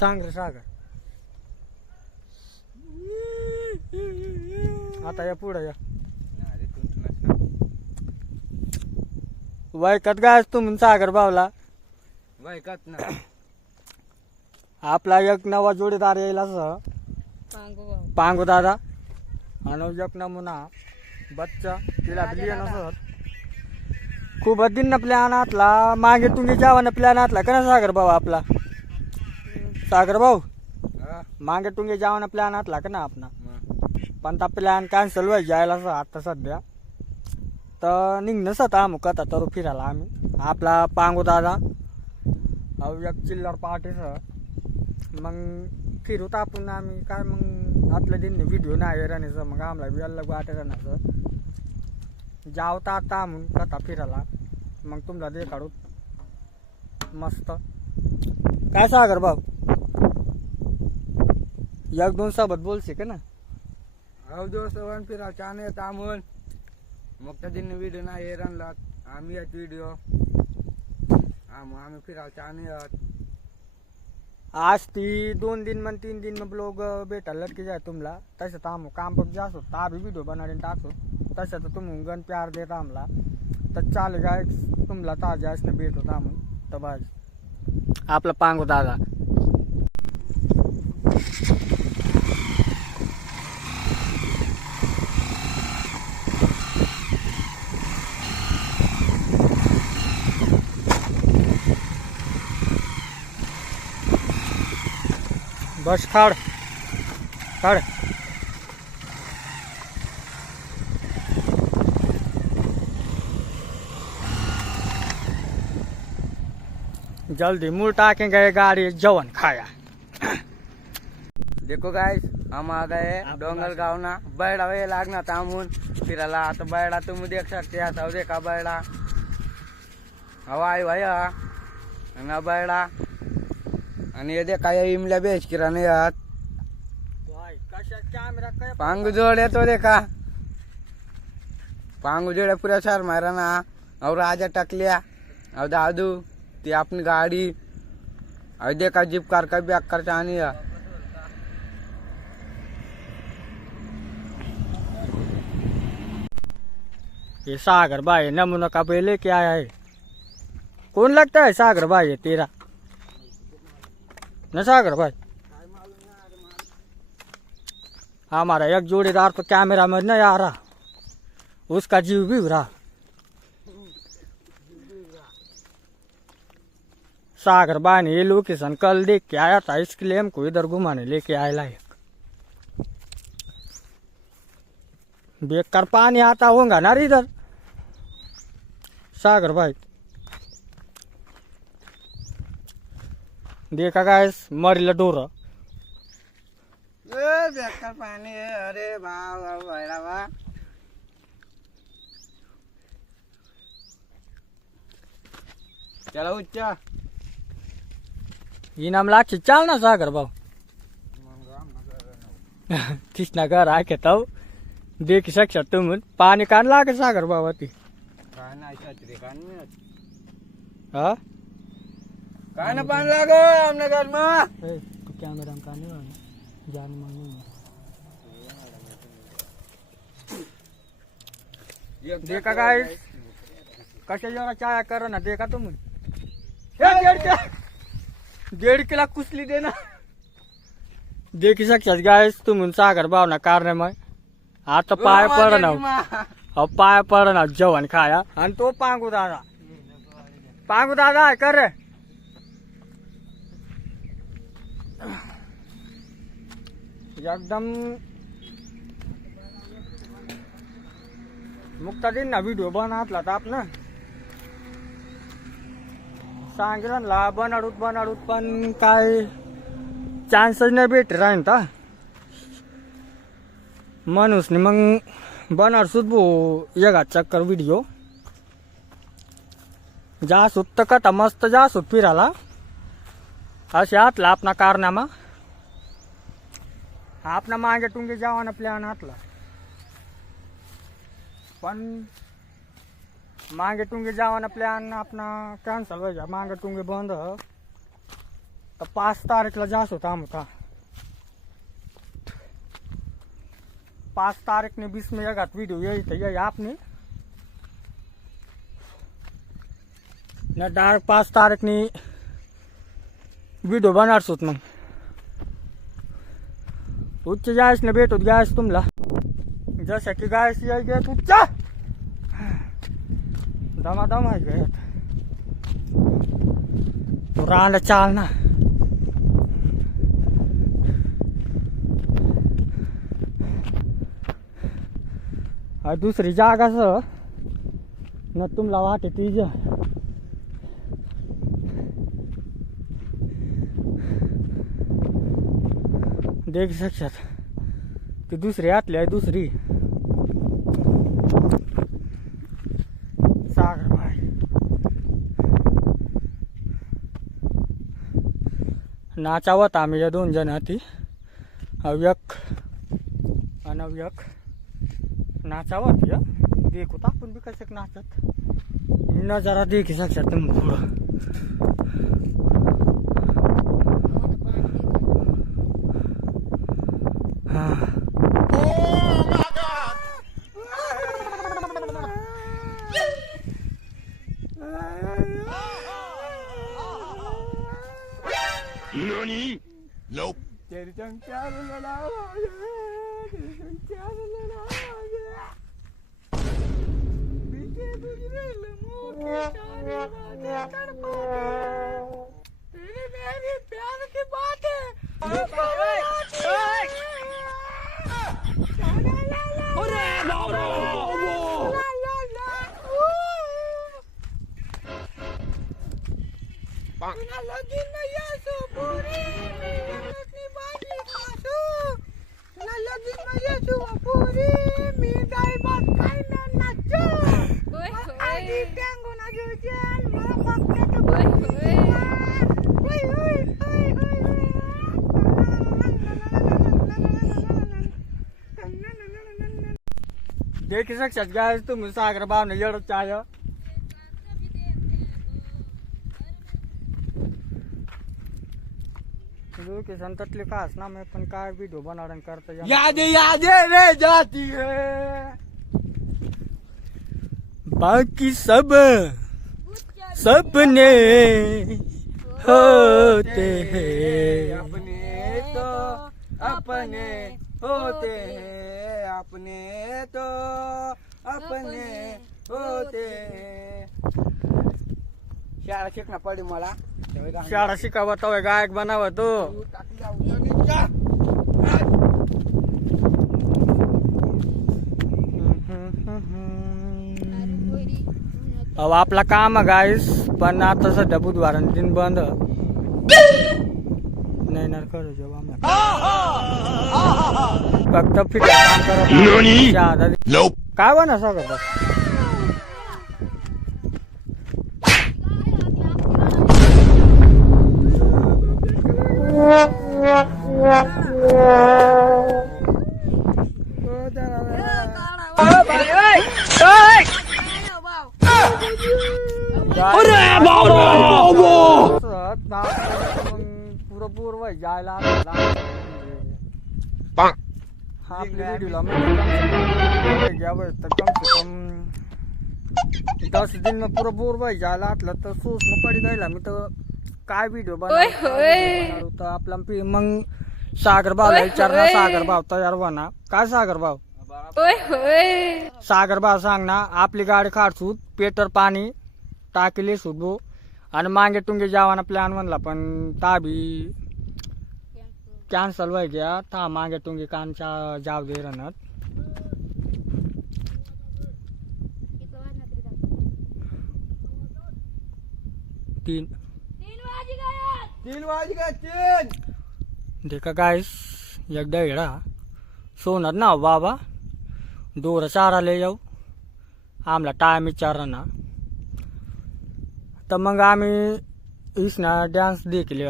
सांग रे सागर. आता या पुढे या वैकत गायच तुम्ही सागर भावला वैकत ना आपला एक नवा जोडीदार येईल असं पांगू दादा आणि एक नमुना बच्चा तिला बिलियन असत खूप दिन प्लॅन आतला मागे तुम्ही जेवण प्लॅन आतला का ना सागर भाऊ आपला सागर भाऊ मागे तुम्ही जेवण प्लॅन आतला का ना आपला पण त्या प्लॅन कॅन्सल व्हायला जायला असं आता सध्या तर निघणंच आता आम्ही कथा तर फिरायला आम्ही आपला पांगू दादा एक चिल्लर पार्टीसह मग फिरूत आपण आम्ही काय मग आतल्या दिन व्हिडिओ नाही राहण्याचं मग आम्हाला बी अलग वाटे राहण्याचं जावता आता म्हणून कथा फिरायला मग तुमचा दे काढू मस्त काय सागर भाऊ एक दोन सोबत बोलશે का ना આવજો સવાન ફિરા ચાને તામુન મુક્ત दिन व्हिडिओ नाही रानला आम्ही यात व्हिडिओ आम्ही फिरा चाने आज ती 2 दिन मग 3 दिन मग लोग भेटायला लटके जाय तुम्हाला तसं तर आम्ही काम पण जास्त होतं आम्ही व्हिडिओ बनवून टाकतो तसं तर तुम्ही गण प्यार देत आम्हाला तर चाल गाय तुम्हाला ताजा असणं भेट होता आम्ही तर बस आपला पांगू दादा बस काढ काढ जल्दी मुंह टाकेंगे गाड़ी जवन खाया. देखो गाइस हम आ गए डोंगल गाँव ना बैड़ा वे लागना तामुन फिराला आता बैड़ा तुम देख सकते हैं सब देखा बैड़ा हवाई भैया ना बैड़ा आणि हे देखा या इमल्या बेच किराने यात पांग जोड़े तो देखा पांग जोड़े पूरा शहर मारा ना और राजा टकलिया और दादू ती अपनी गाड़ी और देखा जीप कार का भी अक्कर चाहनी है ये सागर भाई नमूना का पे लेके आया है कौन लगता है सागर भाई तेरा न सागर भाई हमारा एक जोड़ीदार तो कैमरा में नहीं आ रहा उसका जीव भी रहा सागर भाई ने ये लोकेशन कल देख के आया था इसके लिए हमको इधर घुमाने लेके आया है बेकार पानी आता होगा ना इधर सागर भाई देखा गाइस मरीला डोर बेकार पानी है अरे वाह वाह वाह चलो उच्चा इनाम लागते चाल ना सागर भाऊ तिसना घर आके तव देख शकता तुम पाणी कान लागे सागर भाऊ ती काय नाही छत्री कान मिळत हा काय ना पाणी लागो आमने घर में तू कॅमेरा का नाही जान मांगू देखा काय कशा जरा चाया कर ना देखा तुम 1.5 किलो कुसली देना देखी शकतात गायस तुम्ही सागर भावना कारण मग आता पाय पडणार पाय पडणार जेवण खाया आणि तो पांगू दादा कर रे एकदम मुक्ता दिन ना व्हिडिओ बनवला तर आपण सांगितलं बनाडूत पण काय चान्सच नाही भेट राहीन ता माणूस मग बनार सुद्धा येगा चक्कर व्हिडिओ जा सुत कथा मस्त जा सुत फिराला असे आतला आपला कारनामा आपला मागे टुंगे जावाना प्लॅन आतला पण मागे टुंगे जावाना प्लॅन आपला कॅन्सल व्हायचा मागे टुंगे बंद तर 5 तारीखला जास्त होता आमका 5 तारीख ने 20 में एक वीडियो यही था यही आपने ना डायरेक्ट 5 तारीख ने वीडियो बनार सुत मग उच्च जायस ना भेटत गायस तुमला जसं की गायस याय गेत उच्च दमादम आहे गेत रांड चाल ना दुसरी जागा न तुमला वाटे तीज देख शकतात ती दुसरी आतली आहे दुसरी सागर भाई नाचावत आम्ही या 2 जण हाती अव्यक अनव्यक नाचावत या देखू तर आपण बी कसे नाचत नजारा देखी शकतात तुम्ही पुढं NANI? Nope. देखी शकतात गाय तुम्ही सागर भावने येडच चाय की संततले कास ना मैं पण काय वीडियो बनावण करता याद रे जाती है बाकी सब सपने होते हैं अपने होते हैं अपने तो अपने होते हैं शाळा शिकणं पडली मला शाळा शिकावं तो गायक बनावं तो अब आपला काम आहे गाईस पण आता सध्या बुधवार दिन बंद नाही ना करू जेव्हा फक्त फिट काम करत Nope. काय बना सगळं पुरं व्हाय जायला आपल्या व्हिडिओला घ्यावं तर कम से कम 10 दिन में पूरा बोर व्हाय जायला आतलं तर सोस न पडी जायला मी तर काय व्हिडिओ बनवतो तर आपला मग सागर भावला विचारणार सागर भाव तयार व्हा काय सागर भाव सागर भाव सांग ना आपली गाडी काढसूत पेटर पाणी टाकीले सुधो आणि मागे टुंगे जावाना प्लॅन म्हणला पण ताबी कॅन्सल व्हाय गया था मागे टुंगे कांचा जाव दे रनत तीन देखा गाइस एकदा येडा सोनत ना बाबा दोर चारा ले जाऊ आमला टाइम विचार ना तर मग आम्ही इसना डान्स देखले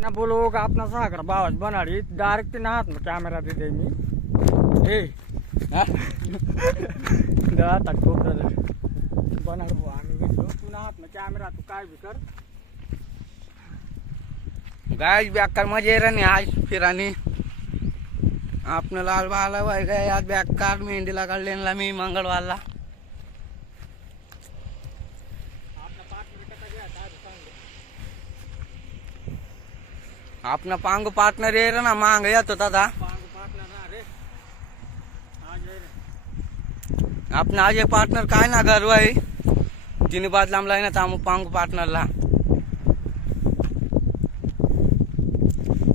ना बोलो का अपना सागर बावाज बनाडी डायरेक्ट ना हात में कॅमेरा दे दे मी ए दाता कोपरा बनाड आम्ही घेतो तू ना हात में कॅमेरा तू काय भी कर गाय बेकार मजा आहे रे आज फिरानी आपण लाल बाला वय गए आज बेकार मेहंदीला काढलेला मी मंगळवारला. आपला पांगू पार्टनर ये रे ना मांग येतो दादा. आपण आज एक पार्टनर काय ना घर आहे तिने बाद लांबला ना तामू पांगू पार्टनरला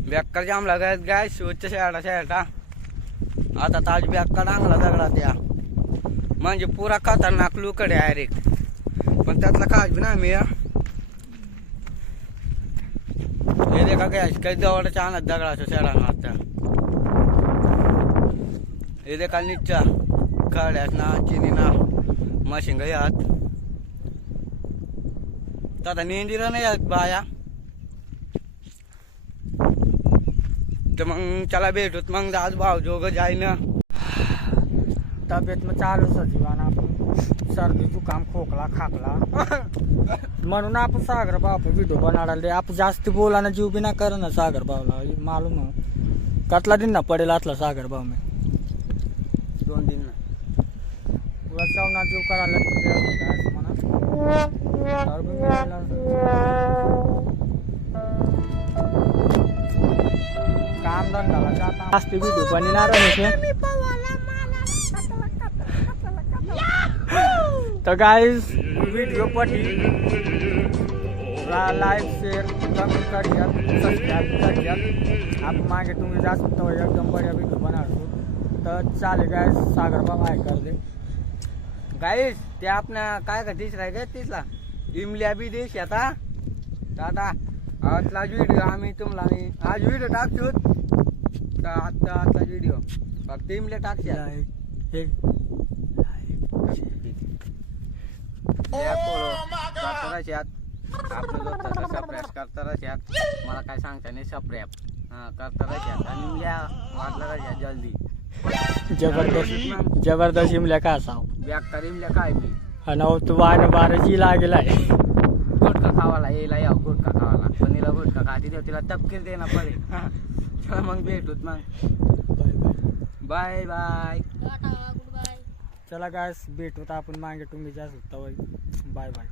बेकार जाम लगायत गाय स्वच्छ शेटा आता ताज बेकार डांगला दगडा त्या म्हणजे पुरा खतरनाक लुकड आहे डायरेक्ट. पण त्यातला काय बी ना मी हे देखा काय काही जवळच्या आणत दगडाच्या शेडा आता हे देखा निच्चा खड्यात ना चिनी ना मशिंग यात आता नेंदिरा नाही यात बाया. तर मग चला भेटूत मग आज भाव जोग जाई ना. तब्येत मग चालूच जीवन आपण सर्दी जुकाम खोकला खाकला म्हणून आपण सागर भाऊ व्हिडिओ बनाडायला आपण जास्त बोला ना जीव बी ना कर ना सागर भाऊला मालूम हो कतला दिन ना पडेल असला सागर भाऊ में 2 दिन ना तुला चवना जीव करायला काम धंदा जाता जास्त व्हिडिओ बनणार तर गाइस वीडियो पटी लाइक शेयर कमेंट करिए सब्सक्राइब करिए आप मांगे तुम्हें जा सकते हो एकदम बढ़िया वीडियो बना दो. तर चालेल गाइस सागर बाबा आहे कर दे गाईस ते आपल्या काय का तिसरा आहे तिसला इमल्या बी देश आता दादा आजला व्हिडिओ आम्ही तुम्हाला आज व्हिडिओ टाकतो आजचा व्हिडिओ फक्त इमल्या टाकशा हे मला काय सांगता नाही सप्रेप करता राहत्यात आणि इमल्या वाटला राहत्या जल्दी जबरदस्त इमल्या का असाव बेकार इमल्या काय बी आणि तू बाराची लागेलाय गुटखा खावाला यायला याव गुटखा खावाला पण हिला गुटखा खाती देव तिला तपकीर दे ना पडेल. चला मग भेटूत मग बाय बाय. चला गाइस भेटूत आपण मागे तुम्ही जास्त बाय बाय.